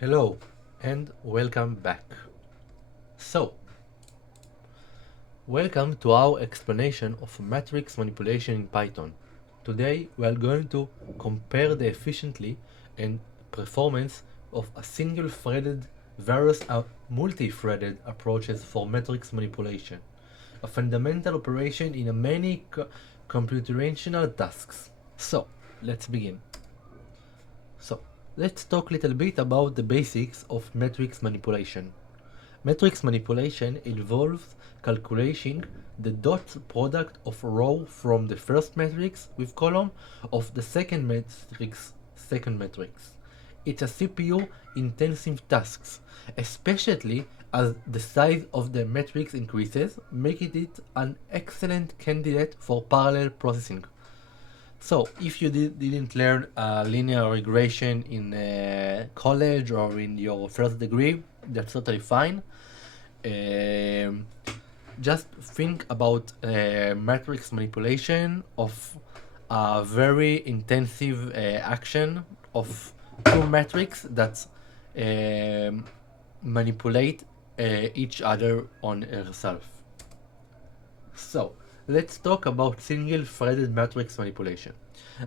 Hello and welcome back. So, welcome to our explanation of matrix manipulation in Python. Today we are going to compare the efficiency and performance of a single-threaded versus a multi-threaded approaches for matrix manipulation, a fundamental operation in a many computational tasks. So, let's begin. So, let's talk a little bit about the basics of matrix manipulation. Matrix manipulation involves calculating the dot product of row from the first matrix with column of the second matrix. It's a CPU intensive task, especially as the size of the matrix increases, making it an excellent candidate for parallel processing. So, if you didn't learn linear regression in college or in your first degree, that's totally fine. Um, just think about matrix manipulation of a very intensive action of two matrix that manipulate each other on herself. So, let's talk about single-threaded matrix manipulation.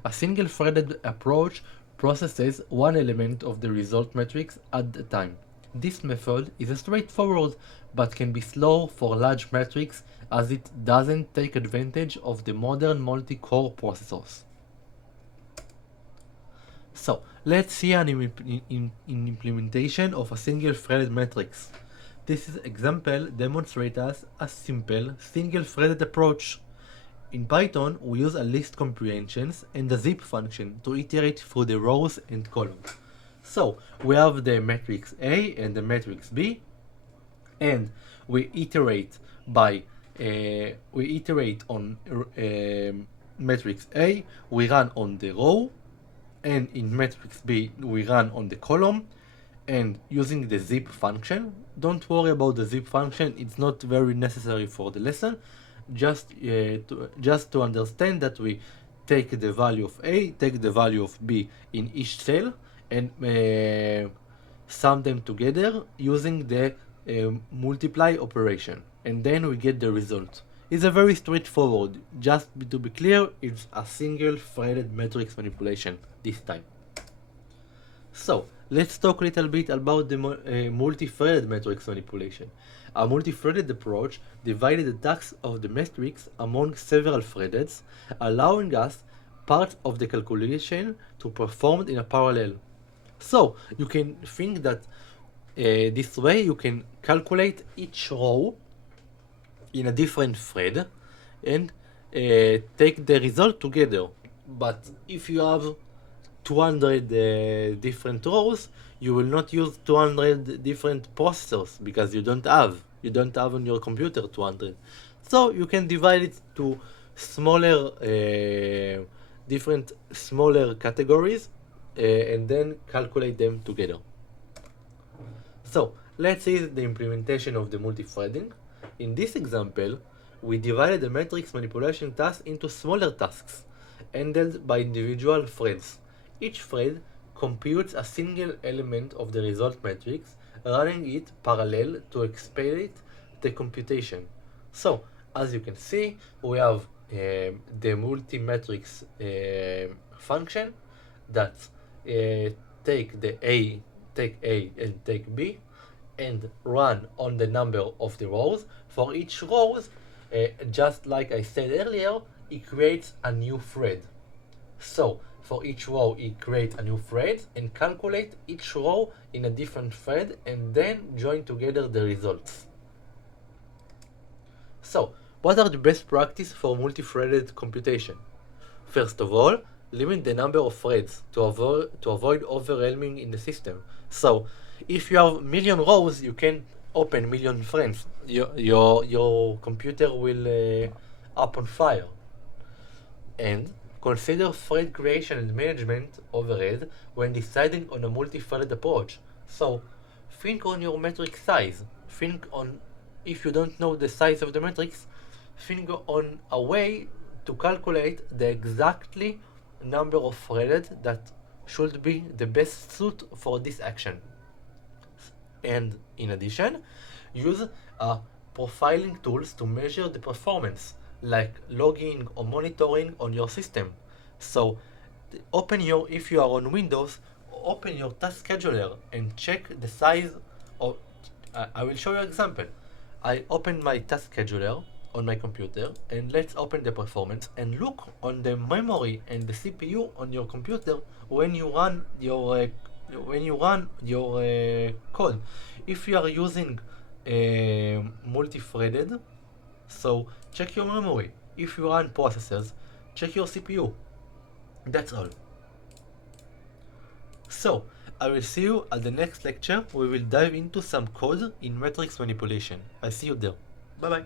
A single-threaded approach processes one element of the result matrix at a time. This method is straightforward but can be slow for large matrix as it doesn't take advantage of the modern multi-core processors. So, let's see an implementation of a single-threaded matrix. This example demonstrates us a simple single-threaded approach. In Python, we use a list comprehensions and a zip function to iterate through the rows and columns. So, we have the matrix A and the matrix B, and we iterate on matrix A, we run on the row, and in matrix B we run on the column, and using the zip function. Don't worry about the zip function, it's not very necessary for the lesson. Just to understand that we take the value of A, take the value of B in each cell, and sum them together using the multiply operation, and then we get the result. It's a very straightforward. Just to be clear, it's a single threaded matrix manipulation this time. So, let's talk a little bit about the multi-threaded matrix manipulation. A multi-threaded approach divided the tasks of the matrix among several threads, allowing us part of the calculation to perform in a parallel. So, you can think that this way you can calculate each row in a different thread and take the result together. But if you have 200 different rows, you will not use 200 different processors because you don't have on your computer 200. So you can divide it to smaller different smaller categories and then calculate them together. So let's see the implementation of the multi-threading. In this example, we divided the matrix manipulation task into smaller tasks, handled by individual threads. Each thread computes a single element of the result matrix, running it parallel to expedite the computation. So, as you can see, we have the multi-matrix function that take A and take B and run on the number of the rows. For each rows, just like I said earlier, it creates a new thread. So for each row, it creates a new thread and calculate each row in a different thread and then join together the results. So, what are the best practices for multi-threaded computation? First of all, limit the number of threads to avoid overwhelming in the system. So, if you have million rows, you can open million threads. Your computer will up on fire. And consider thread creation and management overhead when deciding on a multi-threaded approach. So, think on your matrix size. Think on, if you don't know the size of the matrix, think on a way to calculate the exactly number of threads that should be the best suit for this action. And in addition, use profiling tools to measure the performance, like logging or monitoring on your system. So if you are on Windows, open your task scheduler and check the size of. I will show you an example. I open my task scheduler on my computer, and let's open the performance and look on the memory and the CPU on your computer when you run your code. If you are using multi-threaded, so check your memory. If you run processors, check your CPU. That's all. So, I will see you at the next lecture. We will dive into some code in matrix manipulation. I'll see you there. Bye bye.